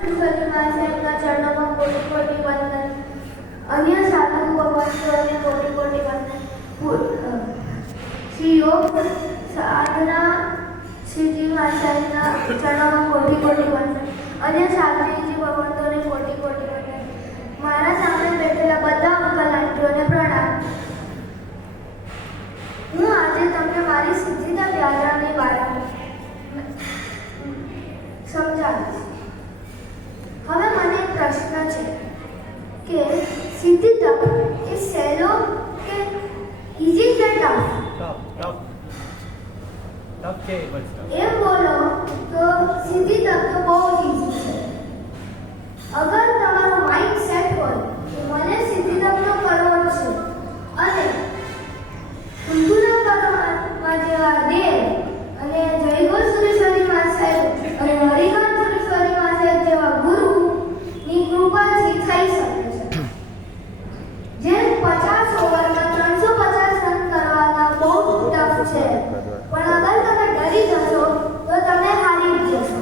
સાહેબના ચરણોમાં કોટી કોટી વંદન. અન્ય સાધુ ભગવંતોને કોટી કોટી વંદન. શ્રી યોગ સાધના શ્રીજી સાહેબના ચરણોમાં કોટી કોટી વંદન. અન્ય સાધુજી ભગવંતોને કોટી કોટી વંદન. મારા સામે બેઠેલા બધા અંકલ આંટીઓને પ્રણામ. હું આજે તમને મારી સિદ્ધિના વ્યાકરણની વાર્તા સમજાવીશ. હવે મને એક પ્રશ્ન છે કે સિદ્ધિ તપ એ સહેલો કે ઇઝી કે ટફ છે એમ બોલો તો સિદ્ધિ તપ તો બહુ ઇઝી છે. અગર તમારું માઇન્ડ સેટ હોય તો મને સિદ્ધિ તપ તો કરવો જ છે. અને કુંતુલા કરવામાં જેવા દેવ અને જયગોર સુરેશ્વરી મા સાહેબ અને હરિકાંત સુરેશ્વરી મા સાહેબ જેવા ગુરુની કૃપાથી થઈ શકે છે. જેમ 50 ઓવરમાં 350 રન કરવાના બહુ ટફ છે, પણ અગર તમે ડરી જશો તો તમે હારી જશો.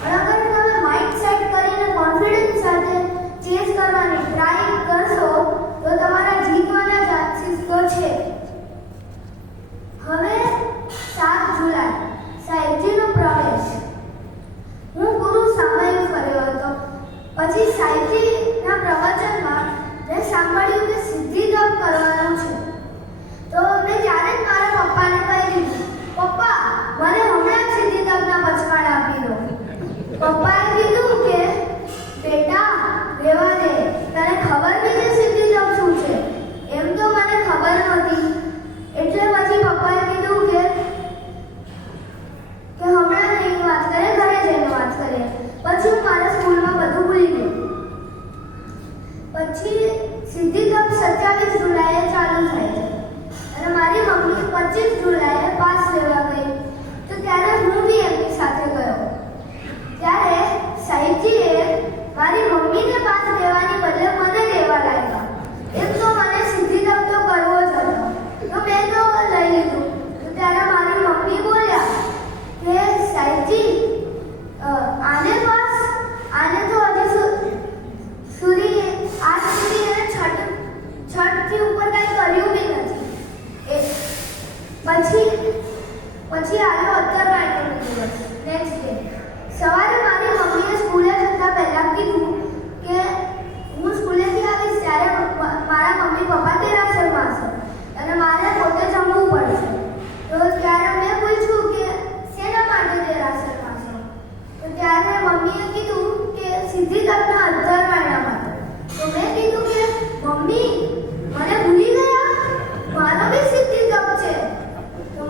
પણ અગર તમે માઇન્ડ સેટ કરીને કોન્ફિડન્સ સાથે ચેસ કરવાની ટ્રાય કરશો તો તમારા જીતવાના ચાન્સીસ તો છે. હવે 7 જુલાઈ સાહેબજીનો પ્રવેશ. હું ગુરુ સામયિક કર્યો હતો. પછી સાહેબજીના પ્રવચનમાં મેં સાંભળ્યું કે સિદ્ધિ તપ કરવાનું છે. તો મેં ત્યારે જ મારા પપ્પાને કહી દીધું, પપ્પા મને હમણાં જ સિદ્ધિ તપના પચકાડ આપી દો. પપ્પાએ કીધું કે બેટા રહેવા દે, તને ખબર બી છે સિદ્ધિ તપ શું છે? એમ તો મને ખબર નહોતી. એટલે પછી પપ્પાએ કીધું કે હમણાં નહીં વાત કરે, ઘરે જઈને વાત કરે. પછી હું મારા સ્કૂલમાં બધું ભૂલી ગઈ. પછી સિદ્ધિ તપ 27 જુલાઈએ ચાલુ થાય છે અને મારી મમ્મી 25 જુલાઈએ પાસ લેવા ગઈ. તો ત્યારે હું બી એમની સાથે ગયો. ત્યારે સાહેબજીએ મારી મમ્મીને પાસ લેવાની બદલે મને લેવા લાગ્યા. એમ તો મને સિદ્ધિ તપ તો કરવો જ હતો, તો મેં તો લઈ લીધું. તો ત્યારે મારી મમ્મી બોલ્યા કે સાહેબજી આને તો હજી આજ સુધી એને છઠથી ઉપર કંઈ કર્યું બી નથી. પછી આવ્યો અત્તરવાણીનો દિવસ. નેક્સ્ટ ડે સવારે મારી મમ્મીએ સ્કૂલે જતા પહેલા કીધું કે હું સ્કૂલેથી આવીશ ત્યારે મારા મમ્મી પપ્પા દેરાસરમાં હશે અને મારે પોતે જમવું પડશે. તો ત્યારે મેં પૂછ્યું કે શેના માટે દેરાસરમાં છે? તો ત્યારે મમ્મીએ કીધું કે સિદ્ધિ તપના અત્તરવાણા માટે. તો મેં કીધું કે મમ્મી મને ભૂલી ગયા, મારો બી સિદ્ધિ તપ છે. તો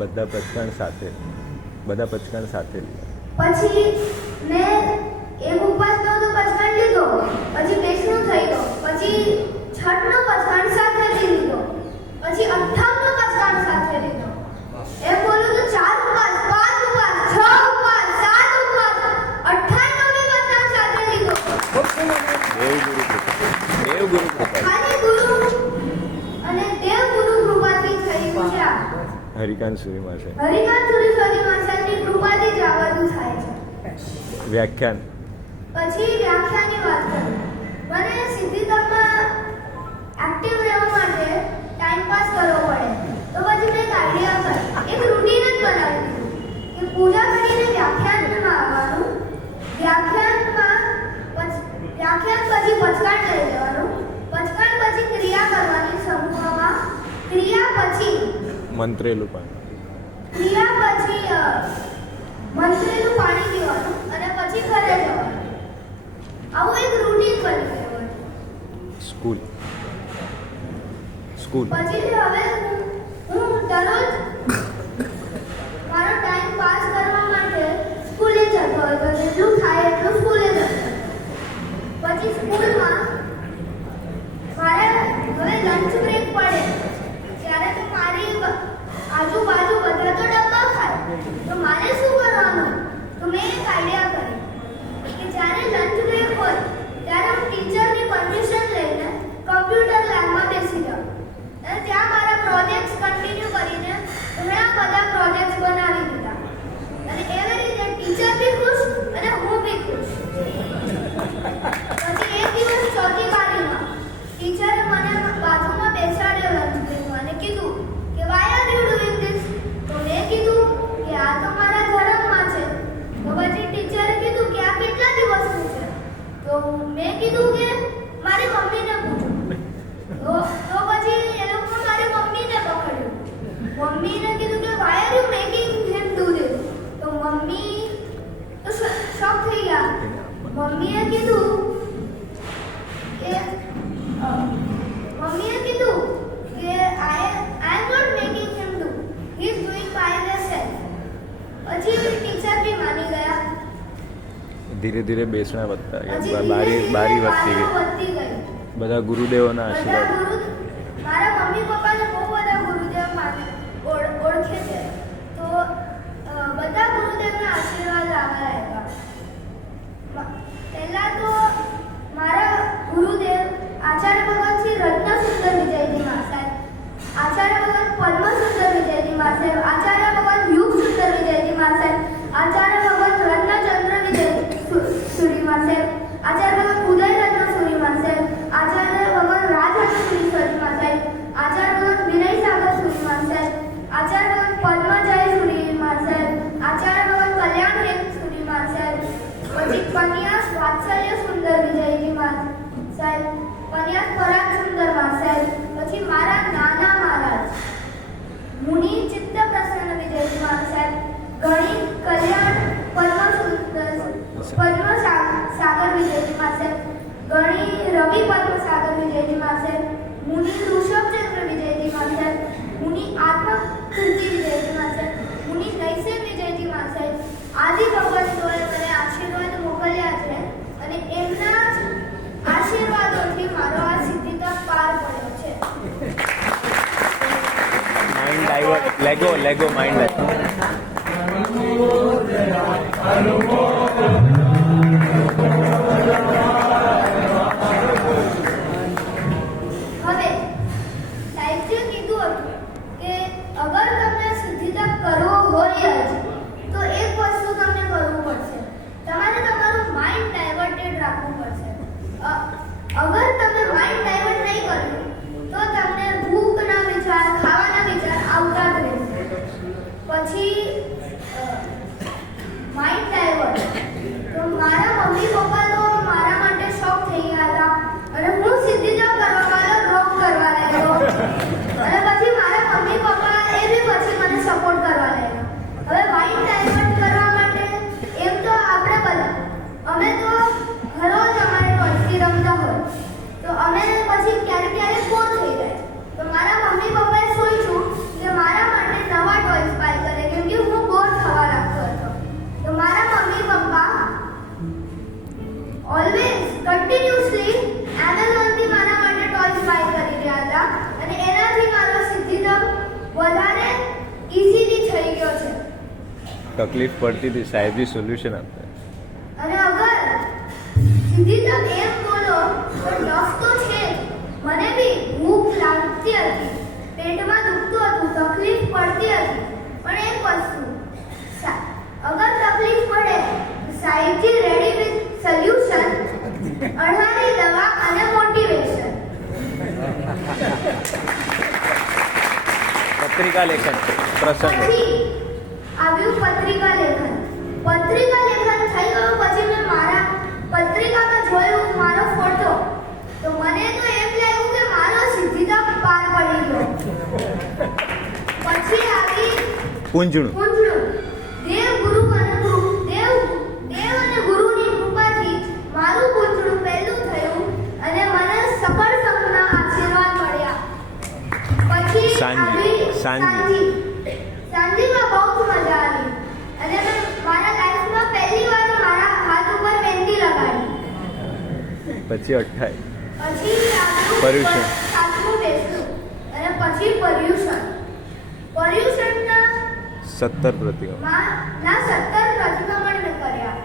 બધા પચકાણ સાથે પછી મેં એક ઉપવાસનો તો પચકાણ લીધો, પછી બેસણું થઈ ગયો, પછી છઠનો પચકાણ સાથે લીધો, પછી 58નો પચકાણ સાથે લીધો. એમ બોલું તો 4 ઉપવાસ, 5 ઉપવાસ, 6 ઉપવાસ, 7 ઉપવાસ, 58નો પચકાણ સાથે લીધો. દેવગુરુ કૃપા ખાલી ગુરુ અને દેવગુરુ કૃપાથી થયું છે. હરિકાંત સુરીમાં છે. હરિકાંત સુરી માસાની કૃપાથી જ આ બધું થાય છે. વ્યાખ્યાન પછી વ્યાખ્યાની વાત કરું. મને સિદ્ધિતપમાં એક્ટિવ રહેવા માટે ટાઈમ પાસ કરવો પડે, તો પછી મેં એક આઈડિયા કરી, એક રૂટીન જ બનાવી દીધું કે પૂજા કરીને વ્યાખ્યાનમાં આવવાનું, વ્યાખ્યાન પછી પચકાણ લઈ લેવાનું, પચકાણ પછી ક્રિયા કરવાની સમૂહમાં, ક્રિયા પછી મંત્રેલું પાણી મંત્રેલું પાણી પીવાનું અને પછી ઘરે જવાનું. આવું એક રૂટીન બની ગયું. સ્કૂલ પછી હવે હું દરરોજ મારો ટાઈમ પાસ કરવા માટે સ્કૂલે જતો હતો, જેટલું થાય એટલું સ્કૂલે જતો. પછી સ્કૂલમાં મારે હવે લંચ બ્રેક પડે ત્યારે તો મારી આજુબાજુ બધા તો ડબ્બા ખાય, તો મારે શું કરવાનું? તો મેં એક આઈડિયા કરી કે જ્યારે લંચ બ્રેક હોય ત્યારે હું ટીચરની પરમિશન લઈને કમ્પ્યુટર લેબમાં બેસી જાઉં અને ત્યાં મારા પ્રોજેક્ટ્સ કન્ટિન્યુ કરીને ઘણા બધા પ્રોજેક્ટ્સ બનાવી દીધા અને એવી રીતે ટીચર બી ખુશ અને હું બી ખુશ. પછી એક દિવસ ચોથી બારીમાં ટીચરે મને બાજુમાં બેસાડ્યો લંચ બ્રેકમાં અને કીધું કે why are you doing this? તો મેં કીધું કે આ તો મારા ધર્મમાં છે. તો પછી ટીચરે કીધું કે આ કેટલા દિવસનું છે? તો મેં કીધું કે મારી મમ્મીને પૂછો. તો પછી એ લોકો મારી મમ્મીને પકડ્યું. મમ્મીને કીધું કે why are you making him do this? તો મમ્મી તો શોક થઈ ગયા. મમ્મીએ કીધું કે I am not making him do, he is doing by himself. પછી ટીચર બી માની ગયા. ધીરે ધીરે બેસણા વધતા ગયા, બારી વધતી ગઈ, બધા ગુરુદેવોના આશીર્વાદ. મારા મમ્મી પપ્પાને બહુ બધા ગુરુદેવ ઓળખે છે, તો બધા ગુરુદેવના આશીર્વાદ આવ્યા હતા. પહેલા તો મારા ગુરુદેવ આચાર્ય ભગવાન શ્રી રત્નસુંદર વિજયજી મહાસાહેબ, આચાર્ય ભગવાન પદ્મસુંદર વિજયજી મહાસાહેબ, આચાર્ય ભગવાન યુગ સુંદર વિજયજી મહાસાહેબ, આચાર્ય ભગવાન રત્નચંદ્ર વિજય સુરી મહાસાહેબ, આચાર્ય ભગવાન ઉદયરત્ન સુરી મહાસાહેબ, આચાર્ય ભગવાન રાજરત્ન સુરી મહાસાહેબ, આચાર્ય ભગવાન વિનય સાગર સુરી મહાસાહેબ, આચાર્ય ભગવાન પદ્મજય સુરી મહાસાહેબ, આચાર્ય ભગવાન કલ્યાણ હેત સુરી મહાસાહેબ, પછી પન્યાસ વાત્સલ્ય સુંદર વિજયજી મહાસાહેબ, પન્યાસ પરાગ સુંદર મહાસાહેબ, પછી મારા નાના મહારાજ મુનિ ચિત્ત પ્રસન્ન વિજયજી મહાસાહેબ, ગણિત કલ્યાણ પદ્મ સાગર વિજયજી મહાસાહેબ, ગણિત રવિ પદ્મ સાગર વિજયજી મહાસાહેબ, મુનિ ઋષભચંદ્ર વિજયજી મહાસાહેબ, મુનિ આત્મ કીર્તિ વિજયજી મહાસાહેબ, મુનિ નૈસે વિજયજી મહાસાહેબ આદિ ભગવંતોએ મને આશીર્વાદ મોકલ્યા છે અને એમના જ આશીર્વાદોથી મારો આ સિદ્ધિતપ પાર પડ્યો છે. માઇન્ડ ડાયવર્ટ, લેગો માઇન્ડ હવે સાહેબે કીધું હતું કે અગર તમને સિદ્ધિતપ કરવો હોય જ તો એક વસ્તુ તમને કરવું પડશે, તમારે તમારું માઇન્ડ ડાયવર્ટેડ રાખવું પડશે. અગર તમે માઇન્ડ ડાયવર્ટ નહીં કર્યું તો તમને ભૂખના વિચાર, ખાવાના વિચાર આવતા જ રહેશે. પછી માઇન્ડ ડાયવર્ટ તકલીફ પડતી હતી સાહેબજી સોલ્યુશન આપતા. અને અગર સીધી તક એમ બોલો તો ડફ તો છે જ. મને બી ભૂખ લાગતી હતી, પેટમાં દુખતું હતું, તકલીફ પડતી હતી. પણ એક વસ્તુ, અગર તકલીફ પડે તો સાહેબજી રેડી વિથ સોલ્યુશન, અઢારી દવા અને મોટિવેશન. પત્રિકા લેખન પ્રસંગ. પછી આવ્યું પત્રિકા લેખન. પત્રિકા લેખન થઈ ગયું પછી મેં મારા પત્રિકામાં જોયું મારો ફોટો, તો મને તો એમ લાગ્યું કે મારો સિદ્ધિતા પાર પડી ગયો. પછી આવી પૂંજણું. દેવ અને ગુરુની કૃપાથી મારું પૂંજણું પહેલું થયું અને મને સફળ સપના આશીર્વાદ મળ્યા. પછી સાંજીમાં બહુ મજા આવી અને મેં મારા લાઈફમાં પહેલી વાર મારા હાથ ઉપર મહેંદી લગાડી. પછી 28 પછી પર્યુષણ. સાતમું બેસતું અને પછી પર્યુષણના 17 પ્રતિમા. ના 17 પ્રતિક્રમણ મેં કર્યા.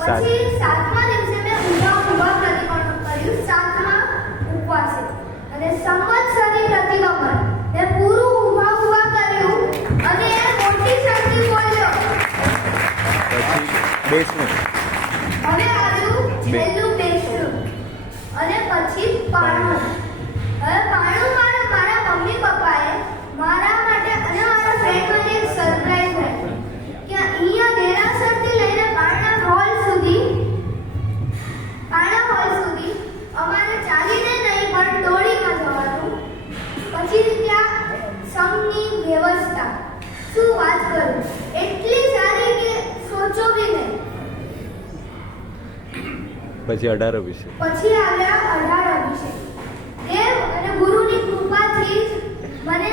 પછી 7મા દિવસે મેં ઊભા પ્રતિક્રમણ કર્યું, 7મા ઉપવાસે. અને સંવત્સરી પ્રતિક્રમણ મેં પૂરું ઊભા કર્યું અને મોટી શક્તિ બોલ્યો. પછી બેસણું. હવે આવ્યું છેલ્લું બેસણું અને પછી પારણું. હવે પારણું મારા મમ્મી પપ્પાએ મારા માટે અને મારા ફ્રેન્ડ માટે એક સરપ્રાઈઝ રાખી કે અહીંયા દેરાસરથી લઈને પારણા હોલ સુધી અમારે ચાલીને નહીં પણ દોડીમાં જવાનું. પછી ત્યાં સંઘની વ્યવસ્થા, શું વાત કરું, એટલી સારી કે સોચો બી નહીં. પછી 18 વિશે. પછી આવ્યા 18 અભિષેક. દેવ અને ગુરુની કૃપાથી જ મને,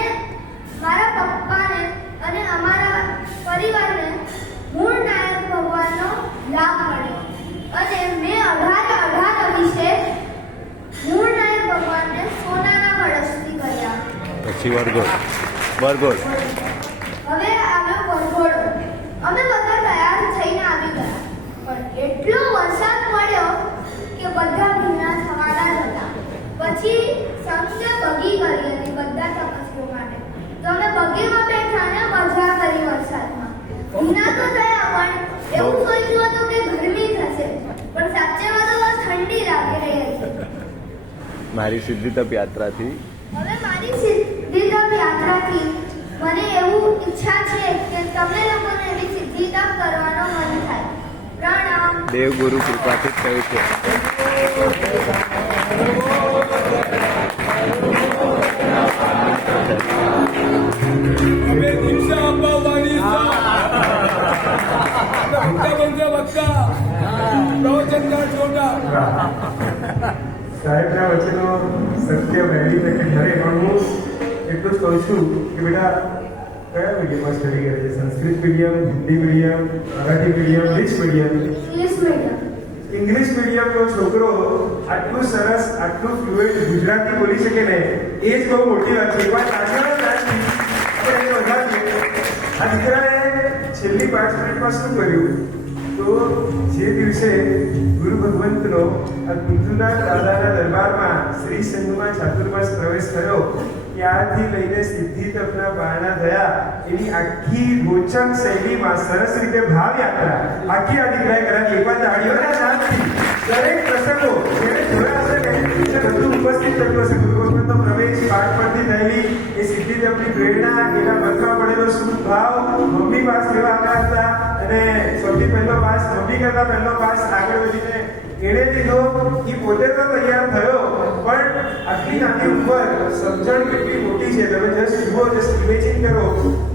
મારા પપ્પાને અને અમારા પરિવારને મૂળ નાયક ભગવાનનો લાભ મળ્યો અને મેં 18 અભિષેક મૂળ નાયક ભગવાનને સોનાના કળશથી કર્યા. પછી વરઘોડો. હવે આવ્યો વરઘોડો. અમે બધા તૈયાર થઈને આવી ગયા, પણ એટલો વરસાદ પડ્યો કે બધા ભીના થવાના જ હતા. પછી સંઘે બગી કરી હતી બધા તપસ્વીઓ માટે, તો અમે બગીમાં બેઠા ને મજા કરી વરસાદમાં. ભીના તો થયા પણ એવું સોચ્યું હતું કે ગરમી થશે, પણ સાચેમાં તો બસ ઠંડી લાગી રહી હતી. મારી સિદ્ધિતપ યાત્રાથી મને એવું ઈચ્છા છે કે તમે લોકોને એવી સિદ્ધિતપ કરવાનો મન થાય. પ્રણામ. દેવ ગુરુ કૃપાથી થયું છે. અમે દીક્ષા અપાવવાની પ્રવચનના છોટા સાહેબના વચ્ચેનો સત્ય વહેલી તકે ઠરે. પણ હું એટલું જ કહું છું કે બેટા કયા મીડિયમમાં સ્ટડી કરે છે? Sanskrit medium, Hindi medium, Marathi medium, English medium? English મીડિયમનો છોકરો આટલું સરસ, આટલું ફ્લુએન્ટ ગુજરાતી બોલી શકે ને, એ જ બહુ મોટી વાત છે. આ દીકરાએ છેલ્લી 5 મિનિટમાં શું કર્યું? તો જે દિવસે ગુરુ ભગવંતનો આ કુંજુના દાદાના દરબારમાં શ્રી સંઘમાં ચાતુર્માસ પ્રવેશ થયો, ત્યારથી લઈને સિદ્ધિતપના બારણા થયા, એની આખી રોચક શૈલીમાં સરસ રીતે ભાવ યાત્રા આખી આ દીકરાએ કરાવી. એકવાર તાળીઓના નાદથી દરેક પ્રસંગો જેને જોયા હશે ને એ બધું ઉપસ્થિત થતું હશે. ગુરુ ભગવંતનો પ્રવેશ પાઠ પરથી થયેલી એ સિદ્ધિતપની પ્રેરણા, એના મનમાં પડેલો શુભ ભાવ, મમ્મી પાસ કેવા આવ્યા હતા અને સૌથી પહેલો પાસ મમ્મી કરતા પહેલો પાસ આગળ વધીને એણે લીધો. એ પોતે તો તૈયાર થયો, પણ આટલી નાની ઉંમર, સમજણ કેટલી મોટી છે તમે જસ્ટ જુઓ, જસ્ટ ઇમેજિન કરો.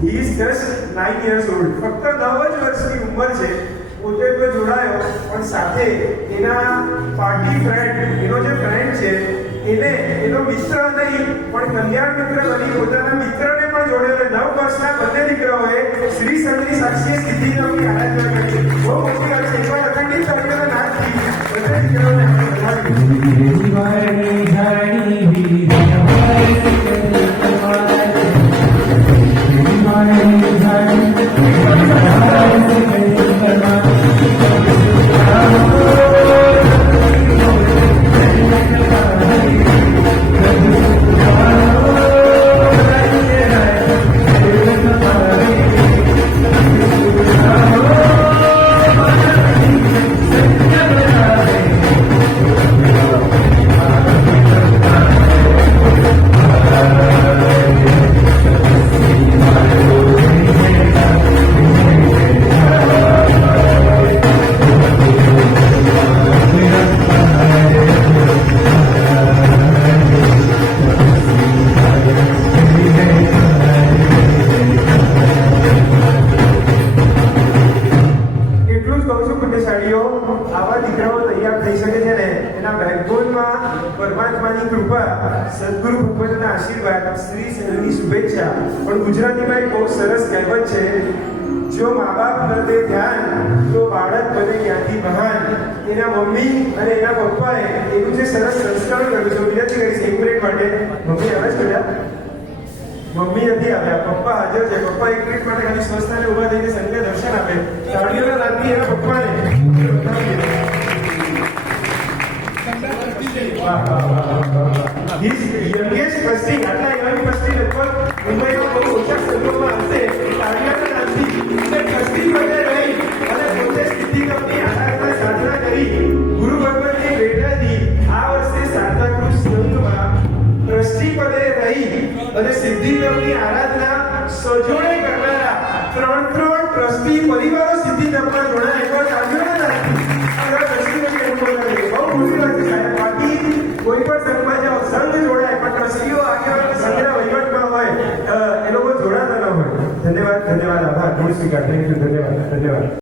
He is just 9 years old. ફક્ત 9 જ વર્ષની ઉંમર છે. પોતે તો જોડાયો, પણ સાથે એના પાર્ટી ફ્રેન્ડ, એનો જે ફ્રેન્ડ છે એને એનો મિત્ર નહીં પણ કલ્યાણ મિત્ર બની પોતાના મિત્રને પણ જોડ્યો. 9 વર્ષના બંને દીકરાઓએ શ્રી સંઘની સાક્ષીએ સિદ્ધિતપની આરાધના કરી. બહુ મોટી વાત છે. એકવાર અખંડિત તારીખના નાથથી બંને દીકરાઓને વધાવી. એના બેકબોનમાં પરમાત્માની કૃપા, સદગુરુ ભગવાનના આશીર્વાદ, શ્રી સંઘની શુભેચ્છા. પણ ગુજરાતીમાં એક બહુ સરસ કહેવત છે, જો મા બાપ ન દે ધ્યાન તો બાળક બને ત્યાંથી મહાન. એના મમ્મી અને એના પપ્પાએ એનું જે સરસ સંસ્કાર કર્યું છે, વિનંતી કરીશ 1 મિનિટ માટે. મમ્મી આવે છે બેટા? મમ્મી નથી આવ્યા, પપ્પા હાજર છે. પપ્પા 1 મિનિટ માટે ખાલી સ્વસ્થાને ઉભા થઈને સંઘને દર્શન આપે. તાળીઓના તાળથી એના પપ્પાને His youngest trustee, આટલા young trustee લગભગ મુંબઈમાં બહુ ઓછા સંજોગોમાં હશે. તાળીઓના તાળથી અને trustee પદે રહી અને પોતે સિદ્ધિ કપની આરાધના સાધના કરી ગુરુ ભગવાનની પ્રેરણાથી આ વર્ષે સાંતા ક્રુઝ સંઘમાં ટ્રસ્ટી પદે રહી અને સિદ્ધિ કપની આરાધના સજોડે કરનારા 3 ટ્રસ્ટી પરિવારો સિદ્ધિ કપમાં જોડાયા. એકવાર તાળીઓના તાળથી આ ટ્રસ્ટી પદે બહુ મોટી વાત છે સાહેબ. બાકી કોઈ પણ સંઘમાં જાઓ, સંઘ જોડાય પણ ટ્રસ્ટીઓ આગેવાન સંઘના વહીવટમાં હોય, એ લોકો જોડાતા ન હોય. ધન્યવાદ, આભાર. ગુણ સ્વીકાર. Thank you. ધન્યવાદ.